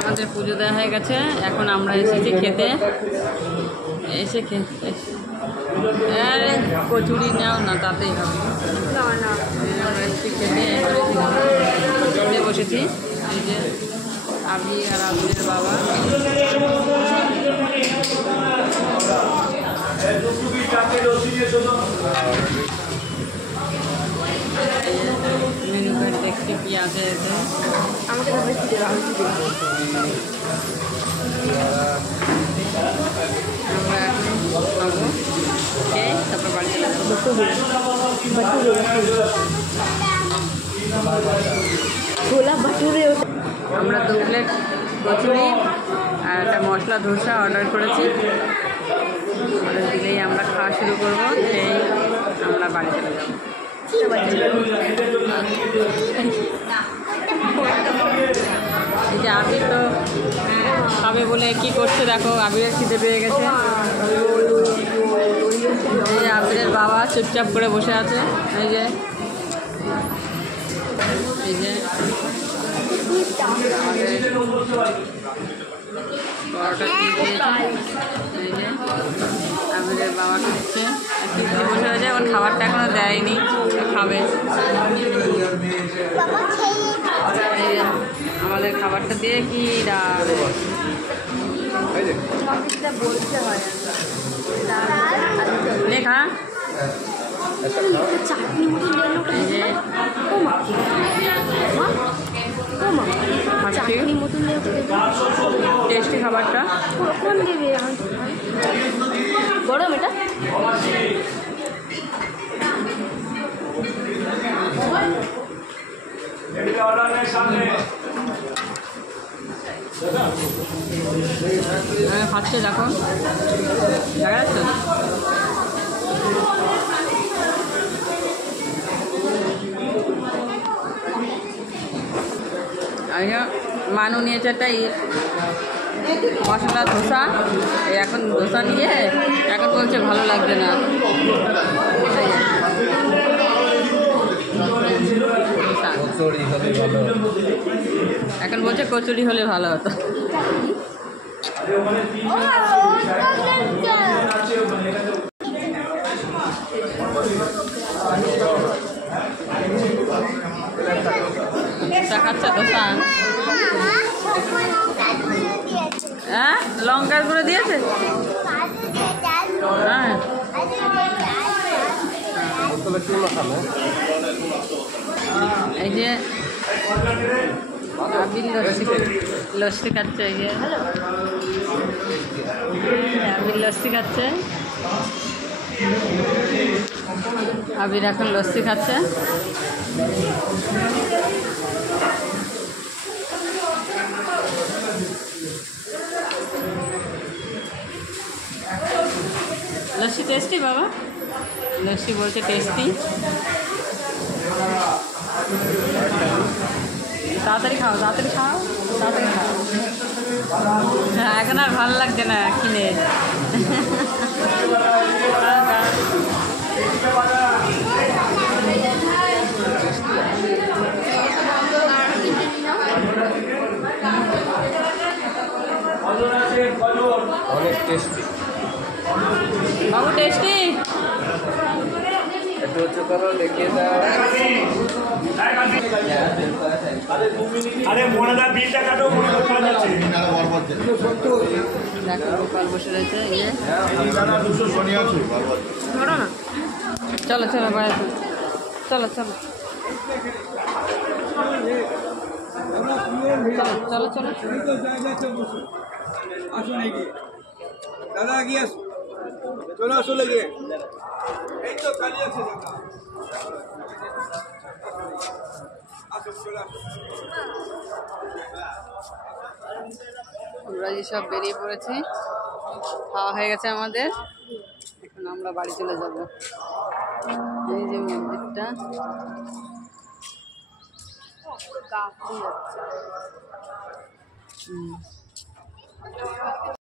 আমাদের পুজো দেওয়া হয়ে গেছে, এখন আমরা এসেছি খেতে। এসে খেতে কচুরি নাও না, তাতেই হবে। আমরা এসেছি খেতে বসেছি। এই যে আবি আর আবিরের বাবা। মেনু কার্ড দেখছি কি আছে। আমাকে আমরা এখন খাবো, তারপর বাড়ি চলে যাবো। আমরা 2 প্লেট কচুরি আর একটা মশলা ধোসা অর্ডার করেছি। অর্ডার দিলেই আমরা খাওয়া শুরু করবো, সেই আমরা বাড়ি চলে যাবো। এই যে আবির তো খাবে বলে কি করছে দেখো, আবিরের খিদে পেয়ে গেছে। এই যে আবিরের বাবা চুপচাপ করে বসে আছে। এই যে বড়টা দিয়ে দিয়েছে। এই যে আবিরের বাবা খাচ্ছে, বসে আছে। এখন খাবারটা এখনো দেয়নি, খাবে। আমাদের খাবারটা দিয়ে কি লেখা চাটনি মতন টেস্টি খাবারটা কোন দেবে বড় এটা খাচ্ছে দেখো, দেখা যাচ্ছে। মানু নিয়েছে একটা মশলা ধোসা। এখন ধোসা নিয়ে এখন বলছে ভালো লাগছে না। এখন বলছে কচুরি হলে ভালো হতো। খাচ্ছে ধোসা, হ্যাঁ লঙ্কার গুঁড়ো দিয়েছে। হ্যাঁ এই যে আবির লস্যি খাচ্ছে। এই যে আবির লস্যি খাচ্ছে। আবির এখন লস্যি খাচ্ছে। লস্যি টেস্টি বাবা, লস্যি বলছে টেস্টি। তাড়াতাড়ি খাও, তাড়াতাড়ি খাও, তাড়াতাড়ি খাও। হ্যাঁ এখন আর ভালো লাগছে না কিনে। অনেক টেস্টি বাবু, টেস্টি। একটু উঁচু করো, দেখিয়ে দাও। আরে মনাদা বিলটা কাটো, মনাদা চলে যাচ্ছে। দেখো গোপাল বসে রয়েছে। চলো চলো বাইরে চলো, চলো চলো চলো চলো। আসুন এগিয়ে, দাদা এগিয়ে আসুন, চলে আসুন এগিয়ে। এই তো খালি আছে দাদা, আসুন চলে আসুন। আমরা সব বেরিয়ে পড়েছি, খাওয়া হয়ে গেছে আমাদের। এখন আমরা বাড়ি চলে যাব। এই যে মন্দিরটা,